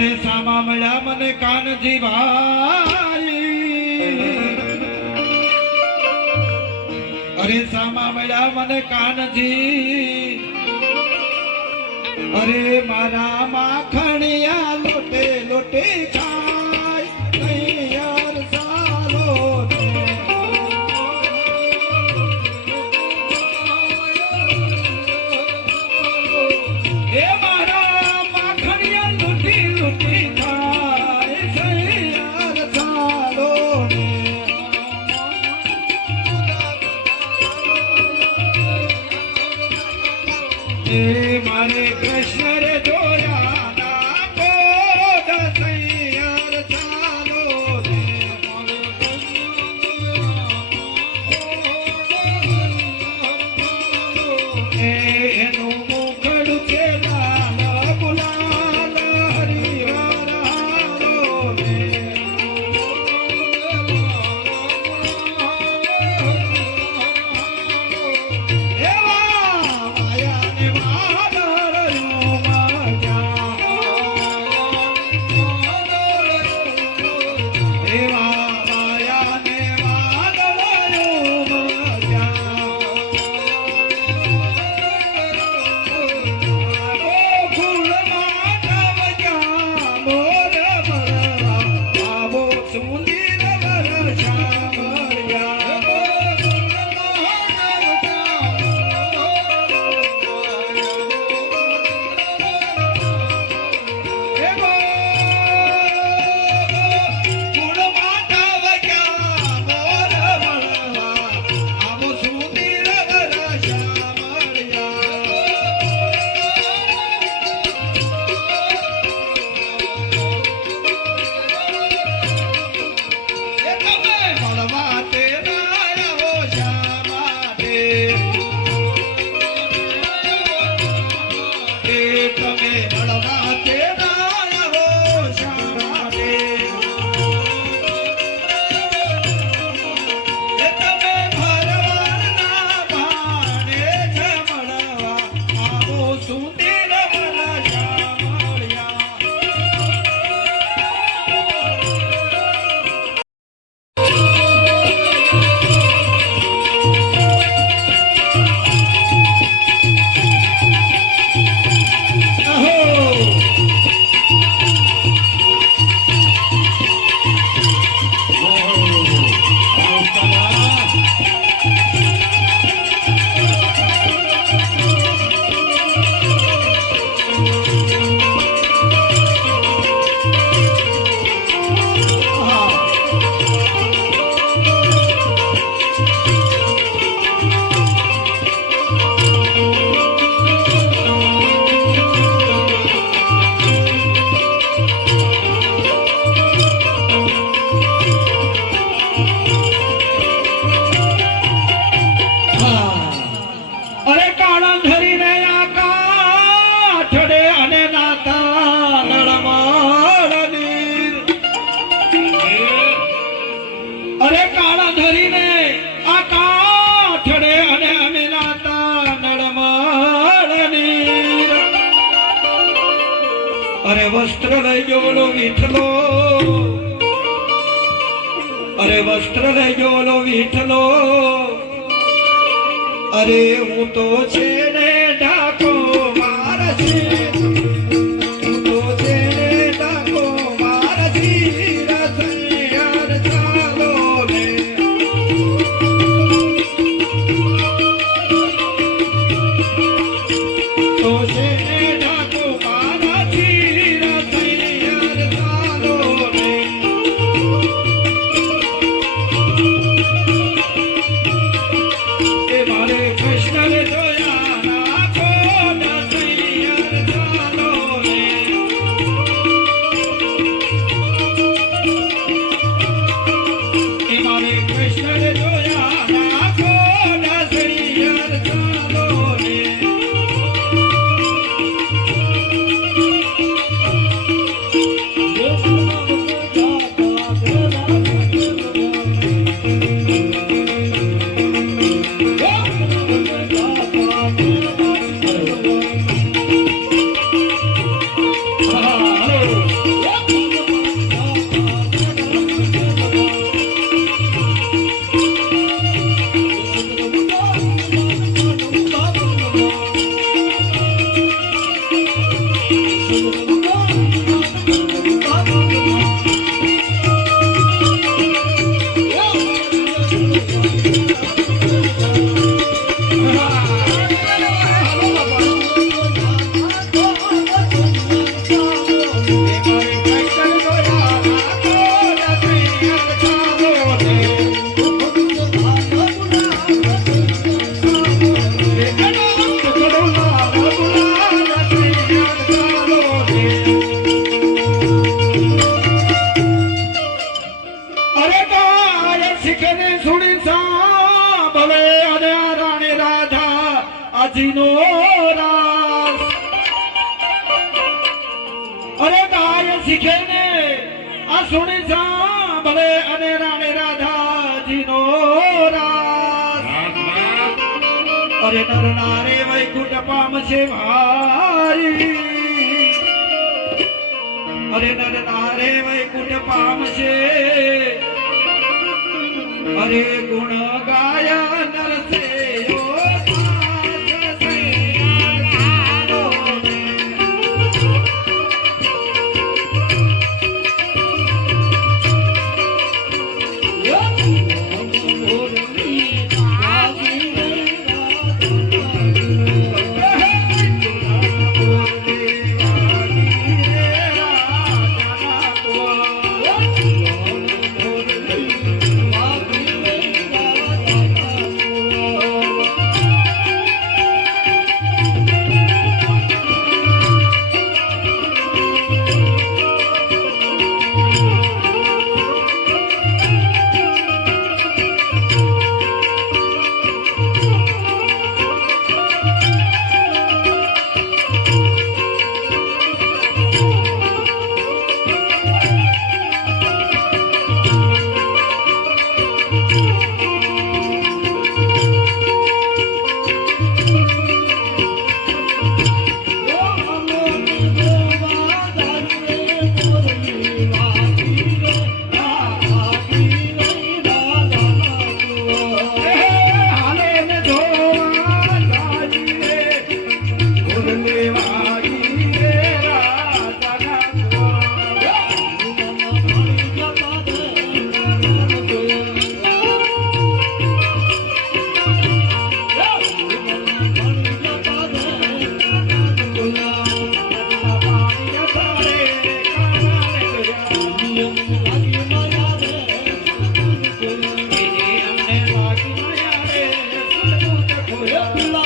તારે સામા મળ્યા મને કાન જીવાઈ અરે સામા મળ્યા મને કાનજી. અરે મારા માખણિયા લોટે લોટે Yeah. વસ્ત્ર લઈ ગયો ઓલો વીઠલો અરે વસ્ત્ર લઈ ગયો ઓલો વીઠલો અરે હું તો છે ભલે અને રાણી રાધા આજીનો રાસ અરે ગાય શીખે ને. આ સુણી જા ભલે અને રાણી રાધાજીનો રાસ અરે નર નારે વૈકુંઠ પામશે ભારી અરે નર નારે વૈકુંઠ પામશે અરે ગુણ ગાયા. ಊಟ ಕೊಡಲ್ಲ